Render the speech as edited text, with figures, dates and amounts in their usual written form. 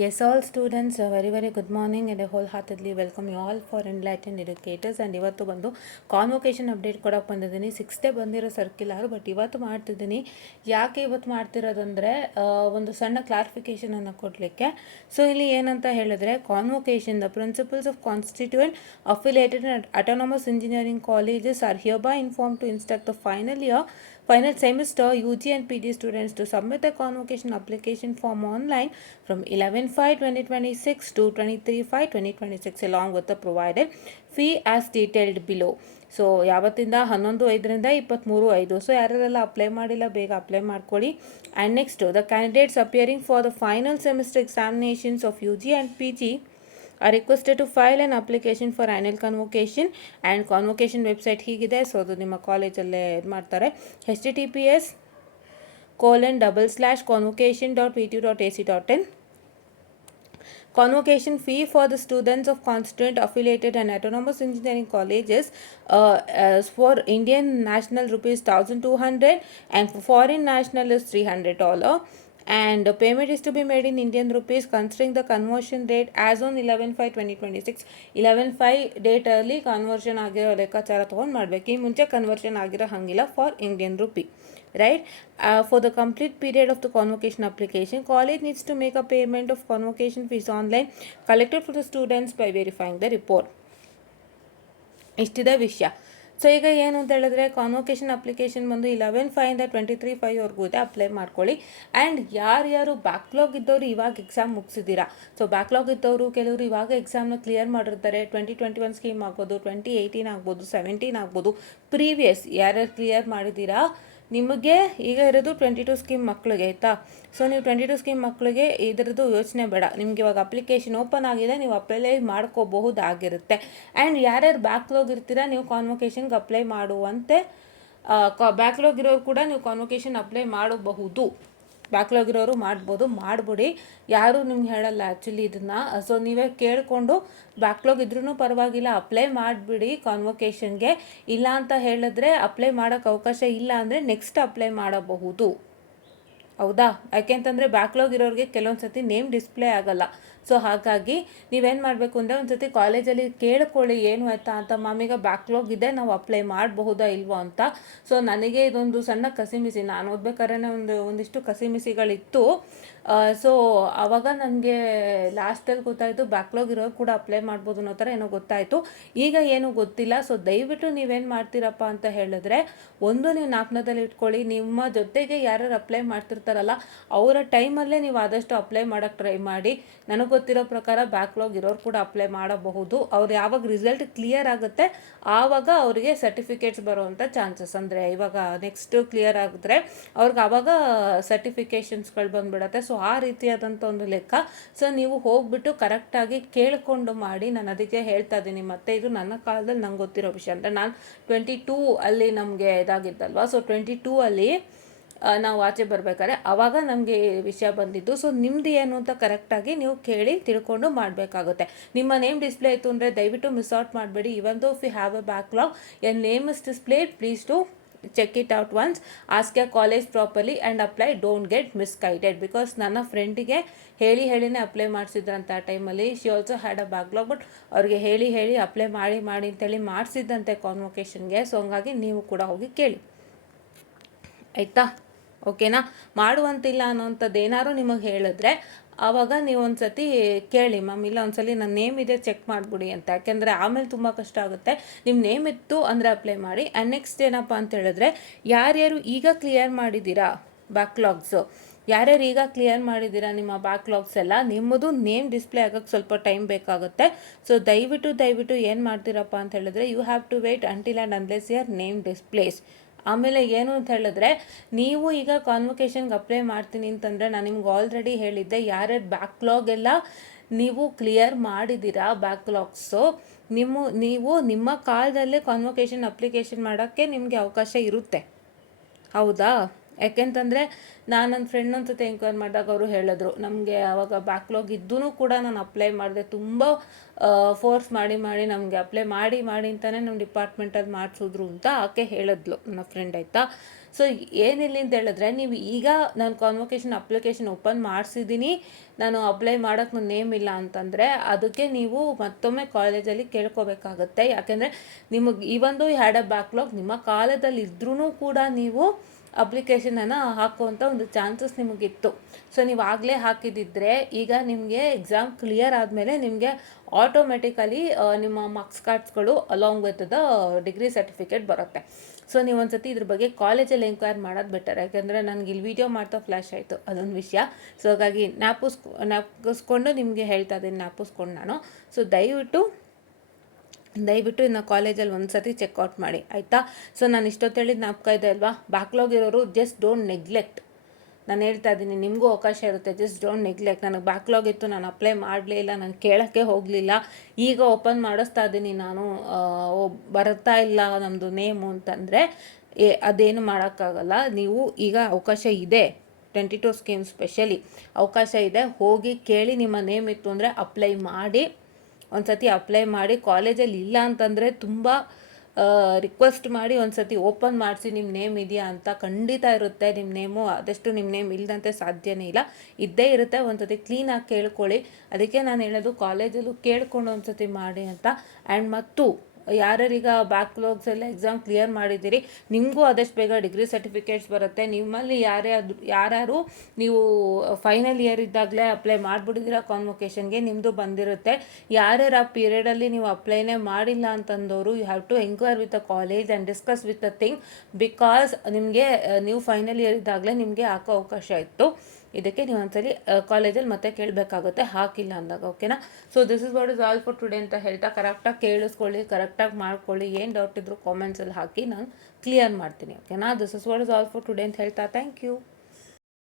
Yes, all students, very good morning and I wholeheartedly welcome you all for Enlightened Educators. And ಇವತ್ತು ಬಂದು convocation update ಕೊಡೋಕೆ ಬಂದಿದ್ದೀನಿ. 6th ಬಂದಿರೋ circular, but ಇವತ್ತು ಮಾಡ್ತಿದ್ದೀನಿ. ಯಾಕೆ ಇವತ್ತು ಮಾಡ್ತಿರೋದಂದರೆ ಒಂದು ಸಣ್ಣ ಕ್ಲಾರಿಫಿಕೇಷನನ್ನು ಕೊಡಲಿಕ್ಕೆ. ಸೊ ಇಲ್ಲಿ ಏನಂತ ಹೇಳಿದ್ರೆ, convocation the principles of constituent affiliated and autonomous engineering colleges are hereby informed to instruct the final semester UG and PG students to submit the convocation application form online from 11/5/2026 to 23/5/2026 along with the provided fee as detailed below. So ಯಾವತ್ತಿಂದ 11/5 23/5. So ಯಾರೆಲ್ಲ apply ಮಾಡಿಲ್ಲ ಬೇಗ apply ಮಾಡ್ಕೊಳ್ಳಿ. And next the candidates appearing for the final semester examinations of UG and PG are requested to file an application for annual convocation. and convocation website ಹೀಗಿದೆ. So ಅದು ನಿಮ್ಮ ಕಾಲೇಜಲ್ಲೇ ಇದು ಮಾಡ್ತಾರೆ. https://convocation.p2.ac.in. Convocation fee for the students of constituent affiliated and autonomous engineering colleges as for Indian national rupees 1,200 and for foreign national is $300. And the payment is to be made in Indian rupees considering the conversion rate as on 11/5/2026. 11/5 date ಅಲ್ಲಿ conversion ಆಗಿರೋ ಲೆಕ್ಕಾಚಾರ ತೊಗೊಂಡು ಮಾಡಬೇಕು. ಈ ಮುಂಚೆ conversion ಆಗಿರೋ ಹಂಗಿಲ್ಲ for Indian rupee, right? For the complete period of the convocation application, college needs to make a payment of convocation fees online collected for the students by verifying the report. ಇಷ್ಟಿದೆ ವಿಷಯ. So ಈಗ ಏನು ಅಂತ ಹೇಳಿದ್ರೆ, convocation application ಬಂದು 11/5 23/5 ಇದೆ. Apply ಮಾಡ್ಕೊಳ್ಳಿ. And ಯಾರ್ಯಾರು backlog ಇದ್ದವರು ಇವಾಗ ಎಕ್ಸಾಮ್ ಮುಗಿಸಿದ್ದೀರಾ, ಸೊ ಬ್ಯಾಕ್ಲಾಗ್ ಇದ್ದವರು ಕೆಲವರು ಇವಾಗ ಎಕ್ಸಾಮ್ನ ಕ್ಲಿಯರ್ ಮಾಡಿರ್ತಾರೆ. 2021 ಸ್ಕೀಮ್ ಆಗ್ಬೋದು, 2018 ಆಗ್ಬೋದು, 17 ಆಗ್ಬೋದು. ಪ್ರೀವಿಯಸ್ ಯಾರ್ಯಾರು ಕ್ಲಿಯರ್ ಮಾಡಿದ್ದೀರಾ, ನಿಮಗೆ ಈಗ ಇರೋದು 22 ಸ್ಕೀಮ್ ಮಕ್ಕಳಿಗೆ, ಆಯಿತಾ? ಸೊ ನೀವು 22 ಸ್ಕೀಮ್ ಮಕ್ಕಳಿಗೆ ಇದರದ್ದು ಯೋಚನೆ ಬೇಡ. ನಿಮ್ಗೆ ಇವಾಗ ಅಪ್ಲಿಕೇಶನ್ ಓಪನ್ ಆಗಿದೆ, ನೀವು ಅಪ್ಲೈ ಮಾಡ್ಕೋಬಹುದಾಗಿರುತ್ತೆ. ಆ್ಯಂಡ್ ಯಾರ್ಯಾರು ಬ್ಯಾಕ್ಲಾಗ್ ಇರ್ತೀರಾ, ನೀವು ಕಾನ್ವೊಕೇಶನ್ಗೆ ಅಪ್ಲೈ ಮಾಡುವಂತೆ ಬ್ಯಾಕ್ಲಾಗ್ ಇರೋರು ಕೂಡ ನೀವು ಕಾನ್ವೊಕೇಶನ್ ಅಪ್ಲೈ ಮಾಡಬಹುದು. ಬ್ಯಾಕ್ಲಾಗ್ ಇರೋರು ಮಾಡಿಬಿಡಿ. ಯಾರೂ ನಿಮ್ಗೆ ಹೇಳಲ್ಲ ಆ್ಯಕ್ಚುಲಿ ಇದನ್ನು. ಸೊ ನೀವೇ ಕೇಳಿಕೊಂಡು ಬ್ಯಾಕ್ಲಾಗ್ ಇದ್ರೂ ಪರವಾಗಿಲ್ಲ ಅಪ್ಲೈ ಮಾಡಿಬಿಡಿ ಕಾನ್ವೊಕೇಶನ್ಗೆ. ಇಲ್ಲ ಅಂತ ಹೇಳಿದ್ರೆ ಅಪ್ಲೈ ಮಾಡೋಕ್ಕೆ ಅವಕಾಶ ಇಲ್ಲ ಅಂದರೆ ನೆಕ್ಸ್ಟ್ ಅಪ್ಲೈ ಮಾಡಬಹುದು, ಹೌದಾ? ಯಾಕೆಂತಂದರೆ ಬ್ಯಾಕ್ಲಾಗ್ ಇರೋರಿಗೆ ಕೆಲವೊಂದು ಸತಿ ನೇಮ್ ಡಿಸ್ಪ್ಲೇ ಆಗಲ್ಲ. ಸೊ ಹಾಗಾಗಿ ನೀವೇನು ಮಾಡಬೇಕು ಅಂದರೆ ಒಂದು ಸತಿ ಕಾಲೇಜಲ್ಲಿ ಕೇಳ್ಕೊಳ್ಳಿ, ಏನು ಆಯಿತಾ ಅಂತ, ಮಾಮೀಗ ಬ್ಯಾಕ್ಲಾಗ್ ಇದೆ, ನಾವು ಅಪ್ಲೈ ಮಾಡಬಹುದಾ ಇಲ್ವೋ ಅಂತ. ಸೊ ನನಗೆ ಇದೊಂದು ಸಣ್ಣ ಕಸಿಮಿಸಿ, ನಾನು ಓದ್ಬೇಕಾದ್ರೆ ಒಂದಿಷ್ಟು ಕಸಿಮಿಸಿಗಳಿತ್ತು. ಸೊ ಆವಾಗ ನನಗೆ ಲಾಸ್ಟಲ್ಲಿ ಗೊತ್ತಾಯಿತು ಬ್ಯಾಕ್ಲಾಗ್ ಇರೋರು ಕೂಡ ಅಪ್ಲೈ ಮಾಡ್ಬೋದು ಅನ್ನೋ ಥರ ಏನೋ ಗೊತ್ತಾಯಿತು. ಈಗ ಏನೂ ಗೊತ್ತಿಲ್ಲ. ಸೊ ದಯವಿಟ್ಟು ನೀವೇನು ಮಾಡ್ತೀರಪ್ಪ ಅಂತ ಹೇಳಿದ್ರೆ, ಒಂದು ನೀವು ಜ್ಞಾಪನದಲ್ಲಿ ಇಟ್ಕೊಳ್ಳಿ, ನಿಮ್ಮ ಜೊತೆಗೆ ಯಾರು ಅಪ್ಲೈ ಮಾಡ್ತಿರ್ತಾರಲ್ಲ ಅವರ ಟೈಮಲ್ಲೇ ನೀವು ಆದಷ್ಟು ಅಪ್ಲೈ ಮಾಡೋಕ್ಕೆ ಟ್ರೈ ಮಾಡಿ. ನನಗೆ ಗೊತ್ತಿರೋ ಪ್ರಕಾರ ಬ್ಯಾಕ್ಲಾಗ್ ಇರೋರು ಕೂಡ ಅಪ್ಲೈ ಮಾಡಬಹುದು. ಅವ್ರು ಯಾವಾಗ ರಿಸಲ್ಟ್ ಕ್ಲಿಯರ್ ಆಗುತ್ತೆ ಆವಾಗ ಅವರಿಗೆ ಸರ್ಟಿಫಿಕೇಟ್ಸ್ ಬರುವಂಥ ಚಾನ್ಸಸ್, ಅಂದರೆ ಇವಾಗ ನೆಕ್ಸ್ಟ್ ಕ್ಲಿಯರ್ ಆಗಿದ್ರೆ ಅವ್ರಿಗೆ ಆವಾಗ ಸರ್ಟಿಫಿಕೇಷನ್ಸ್ಗಳು ಬಂದುಬಿಡತ್ತೆ. ಸೊ ಆ ರೀತಿಯಾದಂಥ ಒಂದು ಲೆಕ್ಕ. ಸೊ ನೀವು ಹೋಗ್ಬಿಟ್ಟು ಕರೆಕ್ಟಾಗಿ ಕೇಳಿಕೊಂಡು ಮಾಡಿ. ನಾನು ಅದಕ್ಕೆ ಹೇಳ್ತಾ ಇದ್ದೀನಿ ಮತ್ತೆ, ಇದು ನನ್ನ ಕಾಲದಲ್ಲಿ ನಂಗೆ ಗೊತ್ತಿರೋ ವಿಷಯ. ಅಂದರೆ ನಾನು 22 ಅಲ್ಲಿ ನಮಗೆ ಇದಾಗಿದ್ದಲ್ವ. ಸೊ 22 ಅಲ್ಲಿ ನಾವು ಆಚೆ ಬರಬೇಕಾದ್ರೆ ಆವಾಗ ನಮಗೆ ವಿಷಯ ಬಂದಿದ್ದು. ಸೊ ನಿಮ್ಮದು ಏನು ಅಂತ ಕರೆಕ್ಟಾಗಿ ನೀವು ಕೇಳಿ ತಿಳ್ಕೊಂಡು ಮಾಡಬೇಕಾಗುತ್ತೆ. ನಿಮ್ಮ ನೇಮ್ ಡಿಸ್ಪ್ಲೇ ಇತ್ತು ಅಂದರೆ ದಯವಿಟ್ಟು ಮಿಸ್ ಔಟ್ ಮಾಡಬೇಡಿ. Even though if you have a backlog, your name is displayed, please to check it out once, ask your college properly and apply. Don't get misguided. Because ನನ್ನ ಫ್ರೆಂಡಿಗೆ ಹೇಳಿನೇ apply ಮಾಡಿಸಿದ್ರಂತೆ ಆ ಟೈಮಲ್ಲಿ. She also had a backlog, but ಅವ್ರಿಗೆ ಹೇಳಿ apply ಮಾಡಿ ಅಂತೇಳಿ ಮಾಡಿಸಿದ್ದಂತೆ ಕಾನ್ವೊಕೇಶನ್ಗೆ. ಸೊ ಹಂಗಾಗಿ ನೀವು ಕೂಡ ಹೋಗಿ ಕೇಳಿ, ಆಯಿತಾ? ಓಕೆನಾ? ಮಾಡುವಂತಿಲ್ಲ ಅನ್ನೋಂಥದ್ದು ಏನಾದ್ರು ನಿಮಗೆ ಹೇಳಿದ್ರೆ ಆವಾಗ ನೀವು ಒಂದು ಸತಿ ಕೇಳಿ, ಮ್ಯಾಮ್ ಇಲ್ಲ ಒಂದ್ಸಲಿ ನನ್ನ ನೇಮ್ ಇದೆ ಚೆಕ್ ಮಾಡಿಬಿಡಿ ಅಂತ. ಯಾಕೆಂದರೆ ಆಮೇಲೆ ತುಂಬ ಕಷ್ಟ ಆಗುತ್ತೆ. ನಿಮ್ಮ ನೇಮ್ ಇತ್ತು ಅಂದರೆ ಅಪ್ಲೈ ಮಾಡಿ. ಆ್ಯಂಡ್ ನೆಕ್ಸ್ಟ್ ಏನಪ್ಪ ಅಂತ ಹೇಳಿದ್ರೆ, ಯಾರ್ಯಾರು ಈಗ ಕ್ಲಿಯರ್ ಮಾಡಿದ್ದೀರಾ ಬ್ಯಾಕ್ಲಾಗ್ಸು, ಯಾರ್ಯಾರು ಈಗ ಕ್ಲಿಯರ್ ಮಾಡಿದ್ದೀರಾ ನಿಮ್ಮ ಬ್ಯಾಕ್ಲಾಗ್ಸ್ ಎಲ್ಲ, ನಿಮ್ಮದು ನೇಮ್ ಡಿಸ್ಪ್ಲೇ ಆಗೋಕ್ಕೆ ಸ್ವಲ್ಪ ಟೈಮ್ ಬೇಕಾಗುತ್ತೆ. ಸೊ ದಯವಿಟ್ಟು ಏನು ಮಾಡ್ತೀರಪ್ಪ ಅಂತ ಹೇಳಿದ್ರೆ, you have to wait until and unless your name displays. ಆಮೇಲೆ ಏನು ಅಂತ ಹೇಳಿದ್ರೆ, ನೀವು ಈಗ ಕಾನ್ವೊಕೇಶನ್ಗೆ ಅಪ್ಲೈ ಮಾಡ್ತೀನಿ ಅಂತಂದರೆ ನಾನು ನಿಮ್ಗೆ ಆಲ್ರೆಡಿ ಹೇಳಿದ್ದೆ, ಯಾರ್ಯಾರು ಬ್ಯಾಕ್ಲಾಗ್ ಎಲ್ಲ ನೀವು ಕ್ಲಿಯರ್ ಮಾಡಿದ್ದೀರಾ ಬ್ಯಾಕ್ಲಾಗ್ಸು, ನೀವು ನಿಮ್ಮ ಕಾಲದಲ್ಲೇ ಕಾನ್ವೊಕೇಶನ್ ಅಪ್ಲಿಕೇಶನ್ ಮಾಡೋಕ್ಕೆ ನಿಮಗೆ ಅವಕಾಶ ಇರುತ್ತೆ, ಹೌದಾ? ಯಾಕೆಂತಂದರೆ ನಾನು ನನ್ನ ಫ್ರೆಂಡ್ ಒಂದ್ಸತಿ ಎಂಕ್ವೈರ್ ಮಾಡಿದಾಗ ಅವರು ಹೇಳಿದ್ರು, ನಮಗೆ ಆವಾಗ ಬ್ಯಾಕ್ಲಾಗ್ ಇದ್ದೂ ಕೂಡ ನಾನು ಅಪ್ಲೈ ಮಾಡಿದೆ, ತುಂಬ ಫೋರ್ಸ್ ಮಾಡಿ ನಮಗೆ ಅಪ್ಲೈ ಮಾಡಿ ಅಂತಲೇ ನಮ್ಮ ಡಿಪಾರ್ಟ್ಮೆಂಟಲ್ಲಿ ಮಾಡಿಸಿದ್ರು ಅಂತ ಆಕೆ ಹೇಳಿದ್ಲು, ನನ್ನ ಫ್ರೆಂಡ್ ಆಯಿತಾ. ಸೊ ಏನಿಲ್ಲ ಅಂತ ಹೇಳಿದ್ರೆ, ನೀವು ಈಗ ನಾನು ಕಾನ್ವೊಕೇಶನ್ ಅಪ್ಲಿಕೇಶನ್ ಓಪನ್ ಮಾಡಿಸಿದ್ದೀನಿ, ನಾನು ಅಪ್ಲೈ ಮಾಡೋಕ್ಕೆ ನನ್ನ ನೇಮ್ ಇಲ್ಲ ಅಂತಂದರೆ ಅದಕ್ಕೆ ನೀವು ಮತ್ತೊಮ್ಮೆ ಕಾಲೇಜಲ್ಲಿ ಕೇಳ್ಕೋಬೇಕಾಗತ್ತೆ. ಯಾಕೆಂದರೆ ನಿಮಗೆ ಈ ಒಂದು ಹ್ಯಾಡ್ ಅ ಬ್ಯಾಕ್ಲಾಗ್ ನಿಮ್ಮ ಕಾಲೇಜಲ್ಲಿ ಇದ್ರೂ ಕೂಡ ನೀವು ಅಪ್ಲಿಕೇಶನನ್ನು ಹಾಕುವಂಥ ಒಂದು ಚಾನ್ಸಸ್ ನಿಮಗಿತ್ತು. ಸೊ ನೀವು ಆಗಲೇ ಹಾಕಿದ್ದಿದ್ರೆ ಈಗ ನಿಮಗೆ ಎಕ್ಸಾಮ್ ಕ್ಲಿಯರ್ ಆದಮೇಲೆ ನಿಮಗೆ ಆಟೋಮೆಟಿಕಲಿ ನಿಮ್ಮ ಮಾರ್ಕ್ಸ್ ಕಾರ್ಡ್ಸ್ಗಳು along with the degree certificate ಬರುತ್ತೆ. ಸೊ ನೀವು ಒಂದು ಸತಿ ಇದ್ರ ಬಗ್ಗೆ ಕಾಲೇಜಲ್ಲಿ ಎಂಕ್ವೈರ್ ಮಾಡೋದು ಬೆಟರ್. ಯಾಕೆಂದರೆ ನನಗೆ ಇಲ್ಲಿ ವೀಡಿಯೋ ಮಾಡ್ತಾ ಫ್ಲ್ಯಾಶ್ ಆಯಿತು ಅದೊಂದು ವಿಷಯ. ಸೊ ಹಾಗಾಗಿ ಜ್ಞಾಪಿಸ್ಕೊಂಡು ನಿಮಗೆ ಹೇಳ್ತಾ ಇದ್ದೀನಿ, ಜ್ಞಾಪಿಸ್ಕೊಂಡು ನಾನು. ಸೊ ದಯವಿಟ್ಟು ಇನ್ನು ಕಾಲೇಜಲ್ಲಿ ಒಂದು ಸತಿ ಚೆಕ್ಔಟ್ ಮಾಡಿ ಆಯಿತಾ. ಸೊ ನಾನು ಇಷ್ಟೊತ್ತು ಹೇಳಿದ ಜ್ಞಾಪಕ ಇದೆ ಅಲ್ವಾ, ಬ್ಯಾಕ್ಲಾಗ್ ಇರೋರು ಜಸ್ಟ್ ಡೋಂಟ್ ನೆಗ್ಲೆಕ್ಟ್. ನಾನು ಹೇಳ್ತಾ ಇದ್ದೀನಿ, ನಿಮಗೂ ಅವಕಾಶ ಇರುತ್ತೆ, ಜಸ್ಟ್ ಡೋಂಟ್ ನೆಗ್ಲೆಕ್ಟ್. ನನಗೆ ಬ್ಯಾಕ್ಲಾಗ್ ಇತ್ತು, ನಾನು ಅಪ್ಲೈ ಮಾಡಲೇ ಇಲ್ಲ, ನಾನು ಕೇಳೋಕ್ಕೆ ಹೋಗಲಿಲ್ಲ, ಈಗ ಓಪನ್ ಮಾಡಿಸ್ತಾ ಇದ್ದೀನಿ ನಾನು, ಬರ್ತಾ ಇಲ್ಲ ನಮ್ಮದು ನೇಮು ಅಂತಂದರೆ ಅದೇನು ಮಾಡೋಕ್ಕಾಗಲ್ಲ. ನೀವು ಈಗ ಅವಕಾಶ ಇದೆ, 22 ಸ್ಕೀಮ್ ಸ್ಪೆಷಲಿ ಅವಕಾಶ ಇದೆ, ಹೋಗಿ ಕೇಳಿ. ನಿಮ್ಮ ನೇಮ್ ಇತ್ತು ಅಂದರೆ ಅಪ್ಲೈ ಮಾಡಿ, ಒಂದು ಸತಿ ಅಪ್ಲೈ ಮಾಡಿ. ಕಾಲೇಜಲ್ಲಿ ಇಲ್ಲ ಅಂತಂದರೆ ತುಂಬ ರಿಕ್ವೆಸ್ಟ್ ಮಾಡಿ ಒಂದು ಸತಿ ಓಪನ್ ಮಾಡಿಸಿ, ನಿಮ್ಮ ನೇಮ್ ಇದೆಯಾ ಅಂತ. ಖಂಡಿತ ಇರುತ್ತೆ ನಿಮ್ಮ ನೇಮು, ಆದಷ್ಟು ನಿಮ್ಮ ನೇಮ್ ಇಲ್ಲದಂತೆ ಸಾಧ್ಯನೇ ಇಲ್ಲ, ಇದ್ದೇ ಇರುತ್ತೆ. ಒಂದು ಸತಿ ಕ್ಲೀನಾಗಿ ಕೇಳ್ಕೊಳ್ಳಿ. ಅದಕ್ಕೆ ನಾನು ಹೇಳೋದು, ಕಾಲೇಜಲ್ಲೂ ಕೇಳ್ಕೊಂಡು ಒಂದು ಸತಿ ಮಾಡಿ ಅಂತ. ಆ್ಯಂಡ್ ಮತ್ತು ಯಾರ್ಯಾರೀಗ ಬ್ಯಾಕ್ಲಾಗ್ಸ್ ಎಲ್ಲ ಎಕ್ಸಾಮ್ ಕ್ಲಿಯರ್ ಮಾಡಿದ್ದೀರಿ, ನಿಮಗೂ ಆದಷ್ಟು ಬೇಗ ಡಿಗ್ರಿ ಸರ್ಟಿಫಿಕೇಟ್ಸ್ ಬರುತ್ತೆ. ನಿಮ್ಮಲ್ಲಿ ಯಾರ್ಯಾರು ನೀವು ಫೈನಲ್ ಇಯರ್ ಇದ್ದಾಗಲೇ ಅಪ್ಲೈ ಮಾಡಿಬಿಟ್ಟಿದ್ದೀರಾ ಕಾನ್ವೊಕೇಶನ್ಗೆ, ನಿಮ್ಮದು ಬಂದಿರುತ್ತೆ. ಯಾರ್ಯಾರು ಆ ಪೀರಿಯಡಲ್ಲಿ ನೀವು ಅಪ್ಲೈನೇ ಮಾಡಿಲ್ಲ ಅಂತಂದವರು, you have to enquire with the college and discuss with the thing. Because ನಿಮಗೆ ನೀವು ಫೈನಲ್ ಇಯರ್ ಇದ್ದಾಗಲೇ ನಿಮಗೆ ಹಾಕೋ ಅವಕಾಶ ಇತ್ತು. ಇದಕ್ಕೆ ನೀವು ಒಂದ್ಸಲಿ ಕಾಲೇಜಲ್ಲಿ ಮತ್ತೆ ಕೇಳಬೇಕಾಗುತ್ತೆ, ಹಾಕಿಲ್ಲ ಅಂದಾಗ. ಓಕೆನಾ. So this is what is all for today ಅಂತ ಹೇಳ್ತಾ, ಕರೆಕ್ಟಾಗಿ ಕೇಳಿಸ್ಕೊಳ್ಳಿ, ಕರೆಕ್ಟಾಗಿ ಮಾಡ್ಕೊಳ್ಳಿ. ಏನು ಡೌಟ್ ಇದ್ದರೂ ಕಾಮೆಂಟ್ಸಲ್ಲಿ ಹಾಕಿ, ನಾನು ಕ್ಲಿಯರ್ ಮಾಡ್ತೀನಿ. ಓಕೆನಾ. This is what is all for today ಅಂತ ಹೇಳ್ತಾ, ಥ್ಯಾಂಕ್ ಯು.